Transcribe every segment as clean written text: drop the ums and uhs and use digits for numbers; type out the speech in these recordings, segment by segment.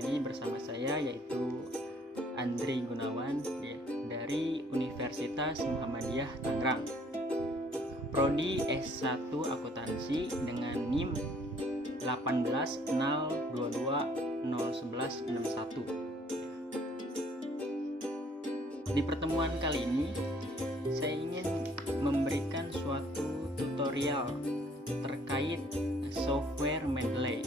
lagi bersama saya yaitu Andri Gunawan ya, dari Universitas Muhammadiyah Tangerang. Prodi S1 Akuntansi dengan NIM 1802201161. Di pertemuan kali ini saya ingin memberikan suatu tutorial terkait software Mendeley.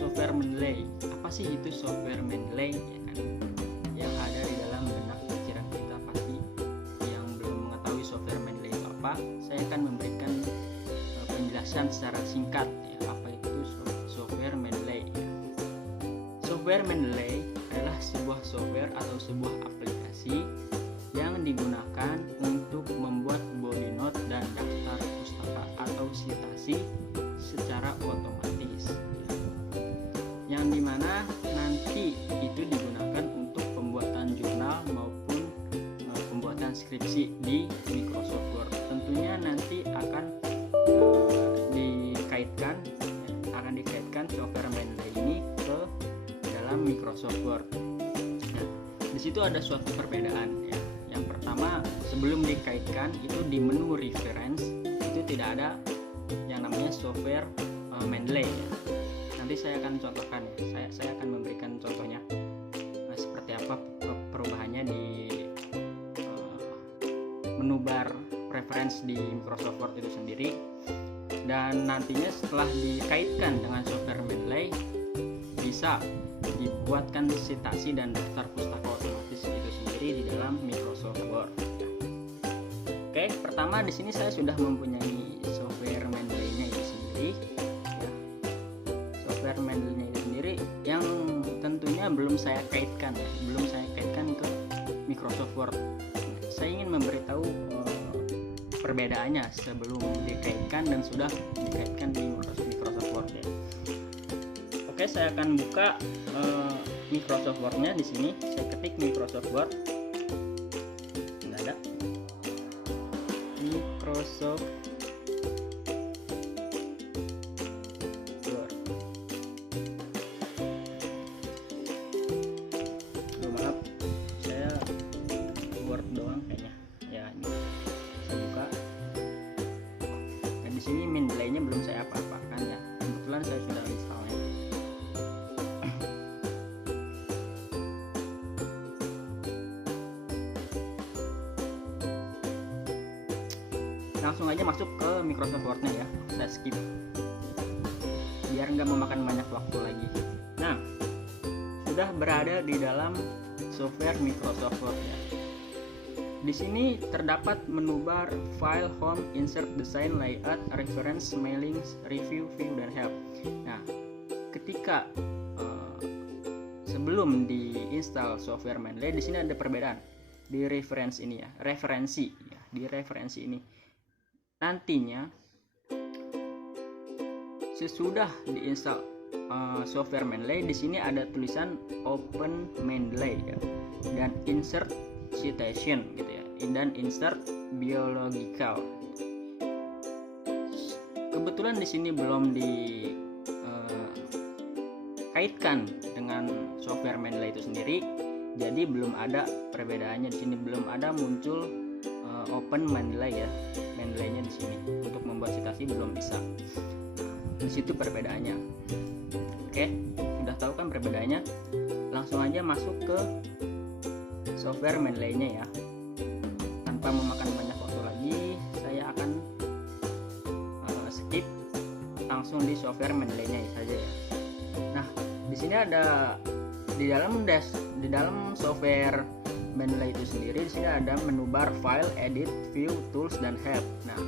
Software Mendeley, apa sih itu software Mendeley? Ya kan? Yang ada di dalam benak pikiran kita pasti yang belum mengetahui software Mendeley itu apa, saya akan memberikan penjelasan secara singkat ya, apa itu software Mendeley. Software Mendeley adalah sebuah software atau sebuah aplikasi yang digunakan untuk membuat body note dan daftar pustaka atau citasi secara otomatis, yang dimana nanti itu digunakan untuk pembuatan jurnal maupun pembuatan skripsi di Microsoft Word. Tentunya nanti akan dikaitkan software Mendeley ini ke dalam Microsoft Word. Nah, di situ ada suatu perbedaan ya. Yang pertama, sebelum dikaitkan itu di menu reference itu tidak ada yang namanya software Mendeley ya. Nanti saya akan contohkan ya. Saya akan memberikan contohnya seperti apa perubahannya di menu bar reference di Microsoft Word itu sendiri. Dan nantinya setelah dikaitkan dengan software Mendeley bisa dibuatkan citasi dan daftar pustaka otomatis itu sendiri di dalam Microsoft Word. Oke, pertama di sini saya sudah mempunyai software Mendeley-nya itu sendiri. Ya. Software Mendeley-nya itu sendiri yang tentunya belum saya kaitkan ke Microsoft Word. Saya ingin memberitahu perbedaannya sebelum dikaitkan dan sudah dikaitkan di Microsoft Word ya. Oke, saya akan buka Microsoft Word-nya di sini. Saya ketik Microsoft Word. Nggak ada. Microsoft Word. Maaf, saya Word doang kayaknya. Ya, ini saya buka. Dan di sini Mendeley-nya belum saya apa-apakan ya. Kebetulan saya sudah installnya. Langsung aja masuk ke Microsoft Word-nya ya. Saya skip biar nggak memakan banyak waktu lagi. Nah, sudah berada di dalam software Microsoft Word ya. Di sini terdapat menu bar File, Home, Insert, Design, Layout, Reference, Mailings, Review, View, dan Help. Nah, ketika sebelum diinstal software Mendeley, di sini ada perbedaan di reference ini ya, referensi ya, di referensi ini. Nantinya sesudah diinstal software Mendeley, di sini ada tulisan Open Mendeley ya, dan Insert Citation gitu ya, dan Insert Biological. Kebetulan di sini belum dikaitkan dengan software Mendeley itu sendiri, jadi belum ada perbedaannya. Di sini belum ada muncul Open Mendeley ya, Mendeley-nya di sini untuk membuat citasi belum bisa. Di situ perbedaannya. Oke, sudah tahu kan perbedaannya? Langsung aja masuk ke software Mendeley-nya ya. Tanpa memakan banyak waktu lagi, saya akan skip langsung di software Mendeley-nya saja ya. Nah, di sini ada di dalam software Mendeley itu sendiri, di sini ada menu bar File, Edit, View, Tools, dan Help. Nah,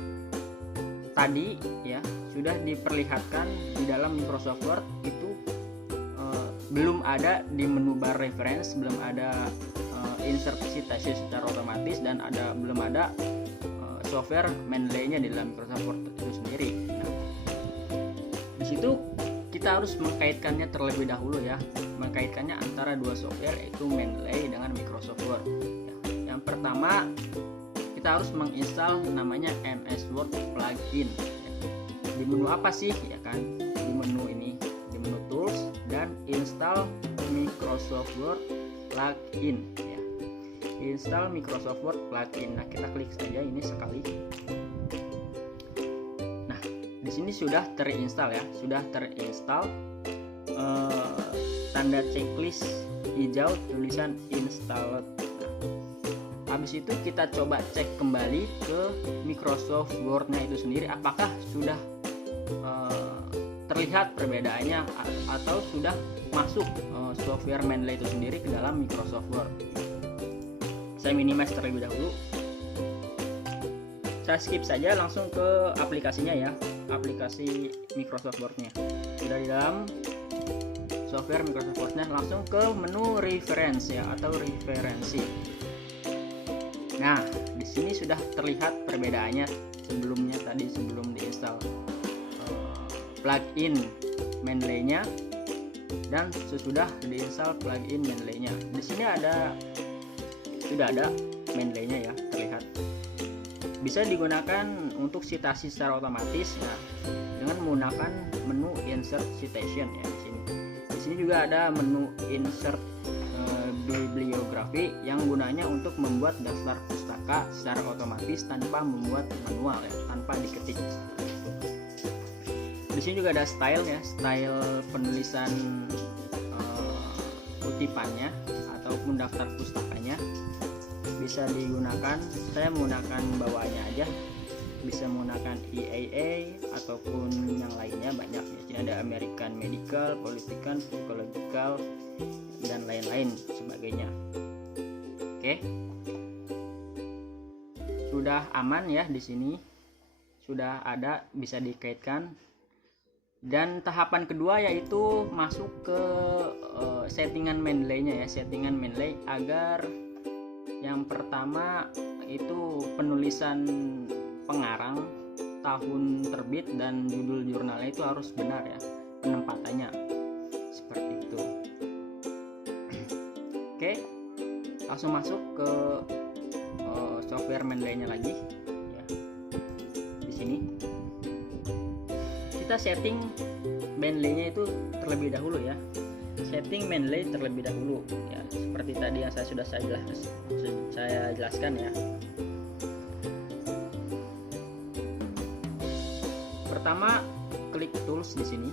tadi ya sudah diperlihatkan di dalam Microsoft Word itu belum ada di menu bar Reference, belum ada insert citasi secara otomatis, dan belum ada software Mendeley-nya di dalam Microsoft Word itu sendiri. Nah, di situ kita harus mengkaitkannya terlebih dahulu ya, mengkaitkannya antara dua software yaitu Mendeley dengan Microsoft Word. Yang pertama, kita harus menginstal namanya MS Word plugin. Di menu apa sih ya kan? Di menu ini, di menu Tools dan install Microsoft Word plugin ya. Install Microsoft Word plugin. Nah, kita klik saja ini sekali. Nah, di sini sudah terinstall ya, sudah terinstall. Tanda checklist hijau tulisan installed. Habis itu kita coba cek kembali ke Microsoft Word-nya itu sendiri, apakah sudah terlihat perbedaannya atau sudah masuk software Mendeley itu sendiri ke dalam Microsoft Word. Saya minimize terlebih dahulu. Saya skip saja langsung ke aplikasinya ya, aplikasi Microsoft Word-nya. Sudah di dalam software Microsoft Word-nya, langsung ke menu reference ya, atau referensi. Nah, di sini sudah terlihat perbedaannya sebelumnya tadi, sebelum diinstal plugin Mendeley-nya dan sesudah diinstal plugin Mendeley-nya. Di sini sudah ada Mendeley-nya ya, terlihat. Bisa digunakan untuk citasi secara otomatis ya, dengan menggunakan menu insert citation ya di sini. Di sini juga ada menu insert bibliografi yang gunanya untuk membuat daftar pustaka secara otomatis tanpa membuat manual ya, tanpa diketik. Di sini juga ada style ya, style penulisan kutipannya ataupun daftar pustakanya bisa digunakan. Saya menggunakan bawaannya aja, bisa menggunakan EAA ataupun yang lainnya banyak. Di sini ada American Medical, Political, Psychological dan lain-lain sebagainya. Oke. Sudah aman ya di sini. Sudah ada, bisa dikaitkan. Dan tahapan kedua yaitu masuk ke settingan Mendeley-nya ya, settingan Mendeley agar yang pertama itu penulisan pengarang, tahun terbit dan judul jurnalnya itu harus benar ya, penempatannya seperti itu. Oke, langsung masuk ke software Mendeley-nya lagi ya. Di sini kita setting Mendeley-nya itu terlebih dahulu ya, setting Mendeley terlebih dahulu ya, seperti tadi yang sudah saya jelaskan ya. Pertama klik tools di sini,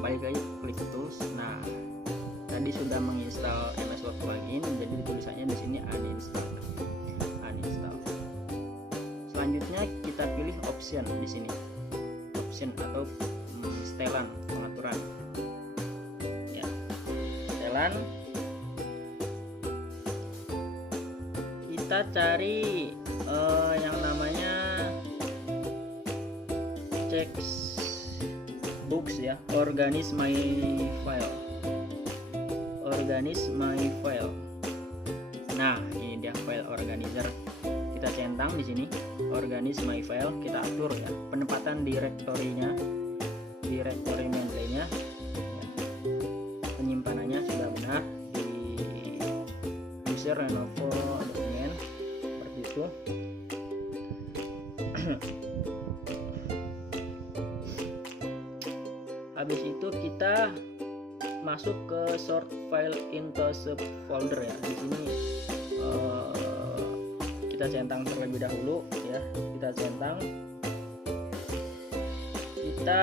balik lagi klik tools. Nah, tadi sudah menginstal MS Word plugin, jadi tulisannya di sini uninstall. Selanjutnya kita pilih option di sini, option atau setelan pengaturan ya, setelan. Kita cari yang namanya checkbooks ya, organize my file, organize my file. Nah, ini dia file organizer. Kita centang di sini, organize my file. Kita atur ya penempatan direktorinya, direktori Mendeley-nya ya. Penyimpanannya sudah benar di user Lenovo dokumen seperti itu. Habis itu kita masuk ke sort file into subfolder ya. Di sini kita centang terlebih dahulu ya, kita centang, kita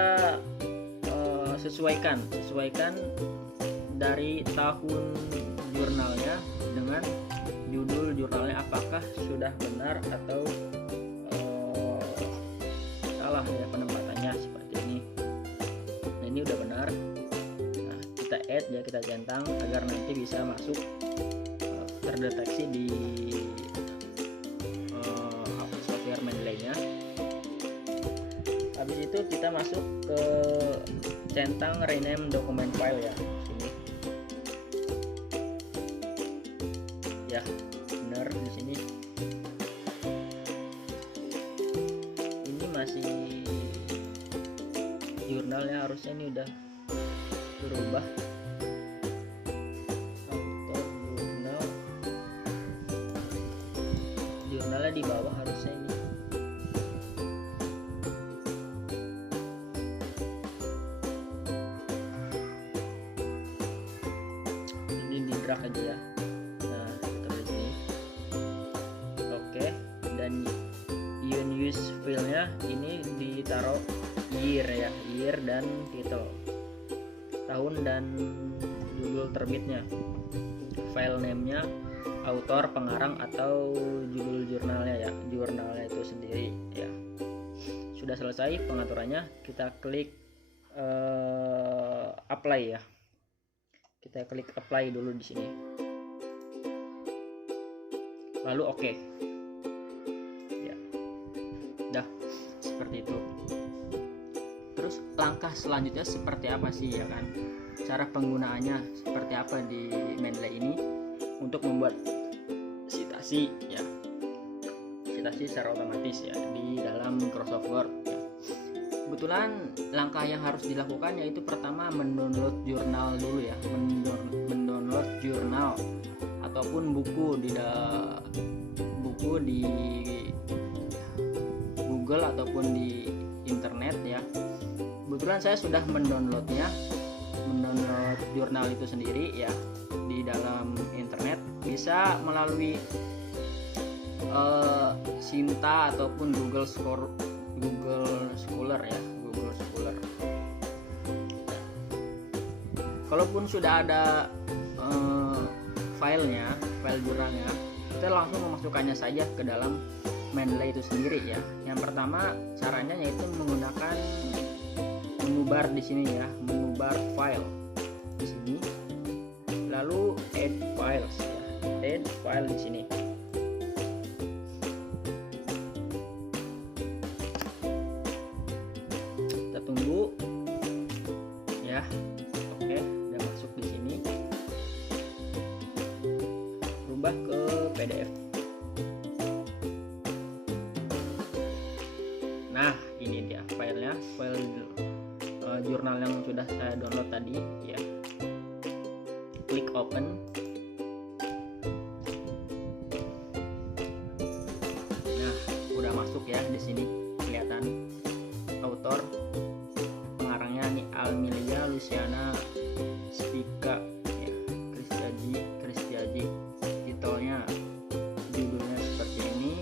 sesuaikan dari tahun jurnalnya dengan judul jurnalnya, apakah sudah benar atau salah ya penempatannya seperti ini. Nah, ini udah benar. Nah, kita add ya, kita centang agar nanti bisa masuk terdeteksi di software Mendeley-nya. Habis itu kita masuk ke centang rename document file ya, sini ya, benar di sini. Ini masih jurnalnya, harusnya ini udah berubah. Jurnalnya di bawah harusnya ini. drag aja ya. Nah, taruh di sini. Oke, dan unuse filenya ini ditaruh year ya, year dan title, tahun dan judul terbitnya, file name-nya, autor, pengarang atau judul jurnalnya ya, jurnalnya itu sendiri ya. Sudah selesai pengaturannya, kita klik apply ya. Kita klik apply dulu di sini. Lalu oke. Ya. Dah, seperti itu. Terus langkah selanjutnya seperti apa sih ya kan? Cara penggunaannya seperti apa di Mendeley ini untuk membuat citasi ya. Citasi secara otomatis ya di dalam Microsoft Word ya. Kebetulan langkah yang harus dilakukan yaitu pertama mendownload jurnal dulu ya, mendownload jurnal ataupun buku di Google ataupun di internet ya. Kebetulan saya sudah mendownload jurnal itu sendiri ya di dalam internet, bisa melalui Sinta ataupun Google Scholar ya, Google Scholar. Kalaupun sudah ada filenya, file jurnalnya, kita langsung memasukkannya saja ke dalam Mendeley itu sendiri ya. Yang pertama caranya yaitu menggunakan menu bar di sini ya, menu bar file di sini, lalu add files ya, add file di sini. Kita tunggu ya. Oke, udah masuk di sini. Rubah ke PDF. Nah, ini dia filenya, file jurnal yang sudah saya download tadi ya. Klik open. Nah, udah masuk ya di sini, kelihatan autor, pengarangnya nih Amelia Luciana Spica ya, Kristiaji. Titelnya, judulnya seperti ini,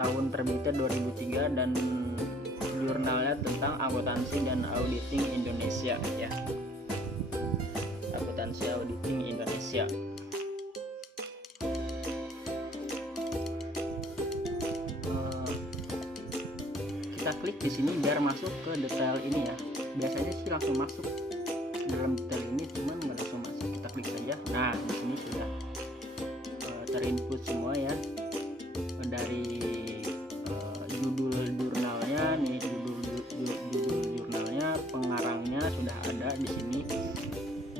tahun terbitnya 2003 dan jurnalnya tentang akuntansi dan auditing Indonesia ya. Akuntansi auditing Indonesia. Kita klik di sini biar masuk ke detail ini ya. Biasanya sih langsung masuk ke dalam detail ini, cuman nggak langsung masuk. Kita klik saja. Nah, di sini sudah terinput semua ya, dari judul jurnalnya nih, judul jurnalnya, pengarangnya sudah ada di sini.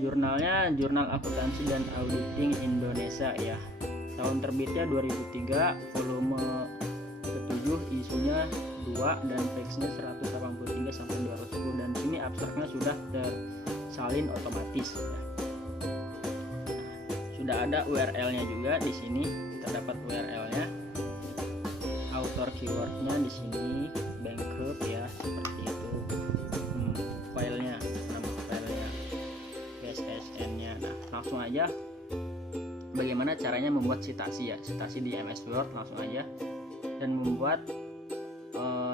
Jurnalnya Jurnal Akuntansi dan Auditing Indonesia ya. Tahun terbitnya 2003, volume ke-7, isunya 2 dan teksnya 183 sampai 210, dan sini abstraknya sudah tersalin otomatis ya. Sudah ada URL-nya juga di sini, kita dapat URL-nya. Author keyword-nya di sini bankrupt ya, seperti itu. Filenya, nama filenya, SSN-nya. Nah, langsung aja bagaimana caranya membuat citasi ya, citasi di MS Word. Langsung aja dan membuat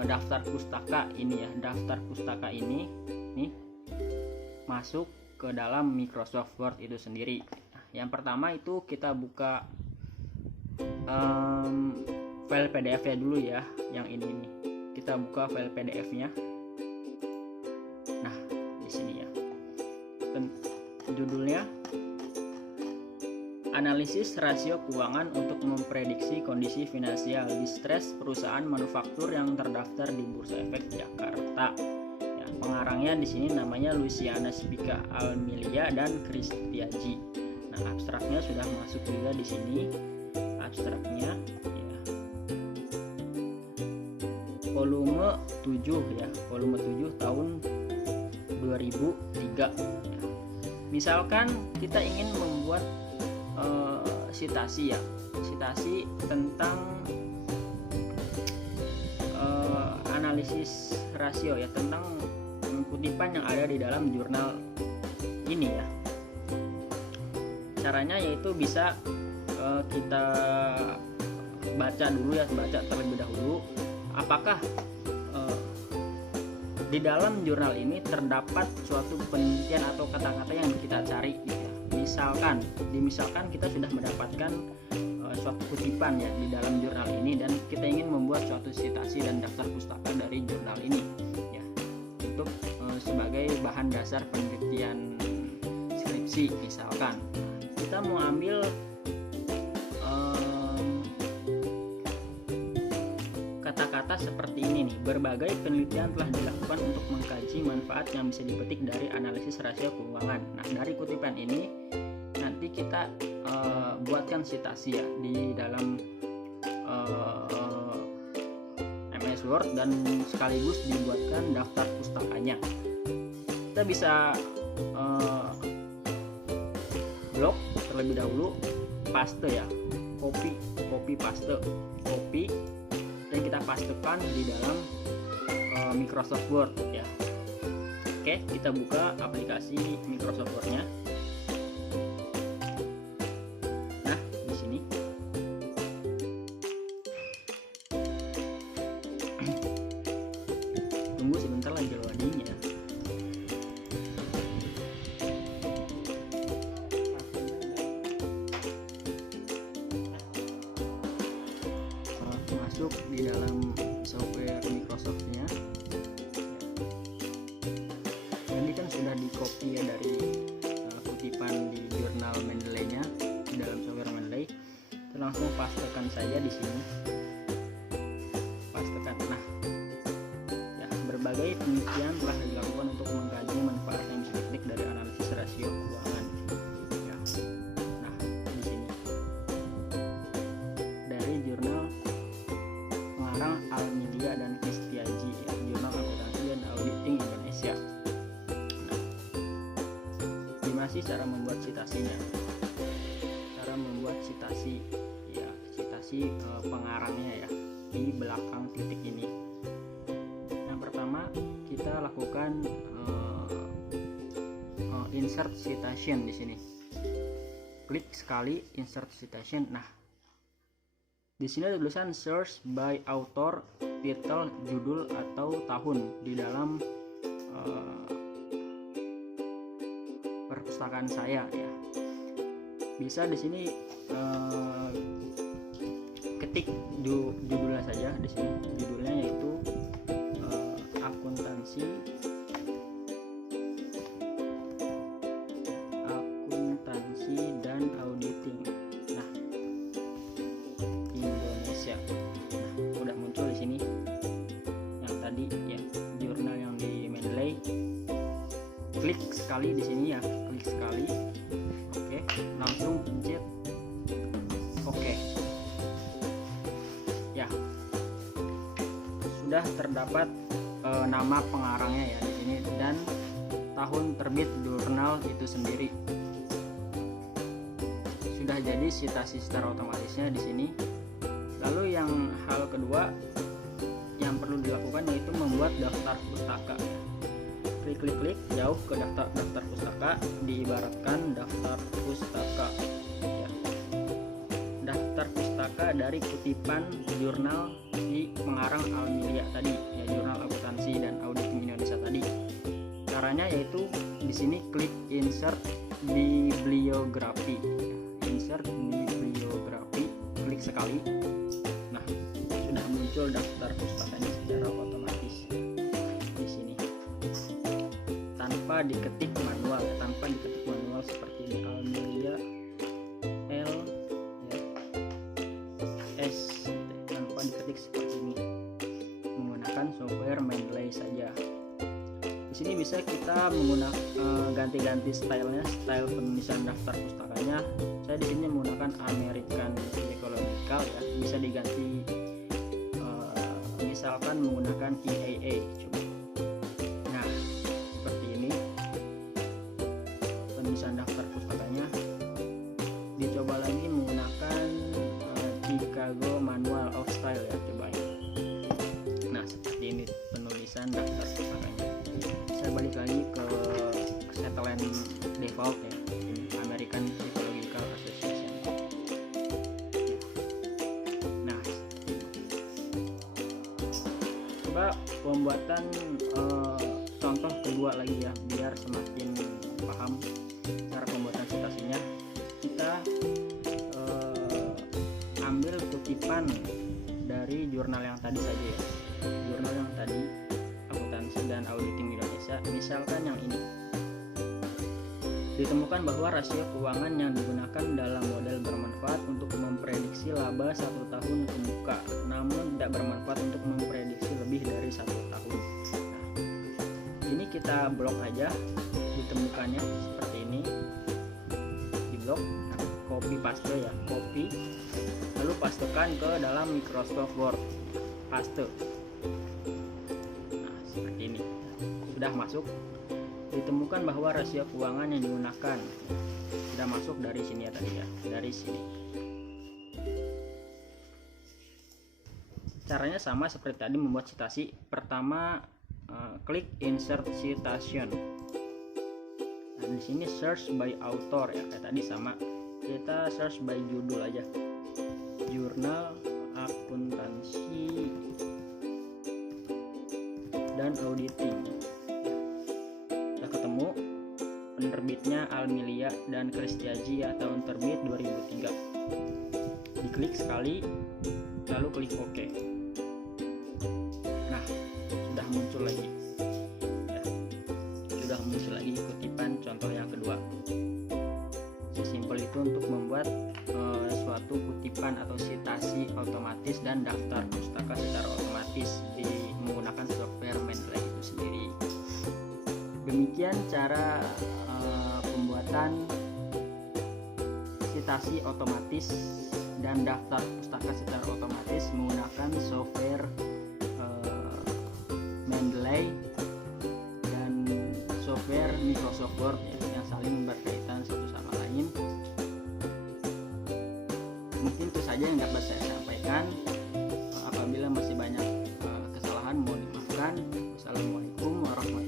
daftar pustaka ini ya. Daftar pustaka ini nih masuk ke dalam Microsoft Word itu sendiri. Yang pertama itu kita buka file PDF-nya dulu ya, yang ini nih. Kita buka file PDF-nya. Nah, di sini ya. Judulnya Analisis Rasio Keuangan untuk Memprediksi Kondisi Finansial Distress Perusahaan Manufaktur yang terdaftar di Bursa Efek Jakarta. Ya, pengarangnya di sini namanya Luciana Spica, Amelia dan Kristiaji. Nah, abstraknya sudah masuk juga di sini. Abstraknya ya. Volume 7 ya, volume 7 tahun 2003 ya. Misalkan kita ingin membuat citasi ya, citasi tentang analisis rasio ya, tentang kutipan yang ada di dalam jurnal ini ya. Caranya yaitu bisa kita baca dulu ya, baca terlebih dahulu apakah di dalam jurnal ini terdapat suatu penelitian atau kata-kata yang kita cari gitu ya. Misalkan kita sudah mendapatkan suatu kutipan ya di dalam jurnal ini, dan kita ingin membuat suatu sitasi dan daftar pustaka dari jurnal ini ya, untuk sebagai bahan dasar penelitian skripsi. Misalkan kita mau ambil kata-kata seperti ini nih: berbagai penelitian telah dilakukan untuk mengkaji manfaat yang bisa dipetik dari analisis rasio keuangan. Nah, dari kutipan ini nanti kita buatkan sitasi ya di dalam MS Word, dan sekaligus dibuatkan daftar pustakanya. Kita bisa blok terlebih dahulu, paste ya, copy paste, dan kita pastekan di dalam Microsoft Word ya. Oke, kita buka aplikasi Microsoft Word-nya. Nah, di sini tunggu sebentar lagi loadingnya. Masuk di dalam software Microsoft-nya. Ini kan sudah di copy ya dari kutipan di jurnal Mendeley-nya di dalam software Mendeley. Kita langsung pastekan saja di sini. Pastekan. Nah, ya, berbagai penelitian telah dilakukan untuk mengkaji manfaat yang bisa dipetik dari analisis rasio keuangan. Ya. Nah, di sini dari jurnal Pengarang Almilia dan Kristiaji ya, jurnal akuntansi dan auditing Indonesia. Nah, masih cara membuat citasinya, cara membuat citasi ya, citasi pengarangnya ya, di belakang titik ini. Yang pertama kita lakukan insert citation di sini. Klik sekali insert citation. Nah, di sini ada tulisan search by author, title, judul atau tahun di dalam perpustakaan saya ya. Bisa di sini ketik judulnya saja di sini. Judulnya yaitu akuntansi dan auditing. Nah, Indonesia. Nah, udah muncul di sini yang tadi ya, jurnal yang di Mendeley. Klik sekali di sini ya, klik sekali. Oke, langsung pencet oke. Ya, sudah terdapat nama pengarangnya ya di sini dan tahun terbit jurnal itu sendiri. Sudah jadi citasi secara otomatisnya di sini. Lalu yang hal kedua yang perlu dilakukan yaitu membuat daftar pustaka. Klik jauh ke daftar pustaka, diibaratkan daftar pustaka ya. Daftar pustaka dari kutipan jurnal di Pengarang Almilia tadi ya, jurnal akuntansi dan auditing Indonesia tadi. Caranya yaitu di sini klik insert bibliografi. Insert bibliografi, klik sekali. Nah, sudah muncul daftar pustakanya secara otomatis di sini. Tanpa diketik manual seperti di Almilia L ya, S tanpa diketik seperti ini, menggunakan software Mendeley saja. Di sini bisa kita menggunakan ganti-ganti stylenya, style penulisan daftar pustakanya. Saya di sini menggunakan American Psychological ya, bisa diganti misalkan menggunakan EAA. Coba. Nah, seperti ini penulisan daftar pustakanya. Dicoba lagi menggunakan Chicago Manual of Style ya, coba ya. Nah, seperti ini penulisan daftar pustakanya. Saya balik lagi ke setelan default ya, American Psychological. pembuatan contoh kedua lagi ya, biar semakin paham cara pembuatan citasinya. Kita ambil kutipan dari jurnal yang tadi saja ya, jurnal yang tadi, Akuntansi dan Auditing Indonesia. Misalkan yang ini, ditemukan bahwa rasio keuangan yang digunakan dalam model bermanfaat untuk memprediksi laba 1 tahun ke muka, namun tidak bermanfaat untuk memprediksi lebih dari 1 tahun. Nah, ini kita blok aja ditemukannya seperti ini, di blok, copy paste ya, copy, lalu pastekan ke dalam Microsoft Word, paste. Nah, seperti ini, sudah masuk. Ditemukan bahwa rasio keuangan yang digunakan sudah masuk dari sini ya tadi ya, dari sini. Caranya sama seperti tadi membuat citasi. Pertama, klik insert citation. Nah, di sini search by author ya, kayak tadi sama. Kita search by judul aja. Jurnal Akuntansi dan Auditing. Ketemu penerbitnya Almilia dan Kristiaji ya, tahun terbit 2003. Diklik sekali, lalu klik OK. Nah, sudah muncul lagi ya, sudah muncul lagi kutipan contoh yang kedua. Sesimpel itu untuk membuat suatu kutipan atau citasi otomatis dan daftar pustaka secara otomatis menggunakan software Mendeley itu sendiri. Demikian cara pembuatan citasi otomatis dan daftar pustaka secara otomatis menggunakan software Mendeley dan software Microsoft Word yang saling berkaitan satu sama lain. Mungkin itu saja yang dapat saya sampaikan. Apabila masih banyak kesalahan mohon dimaafkan. Wassalamualaikum warahmatullahi wabarakatuh.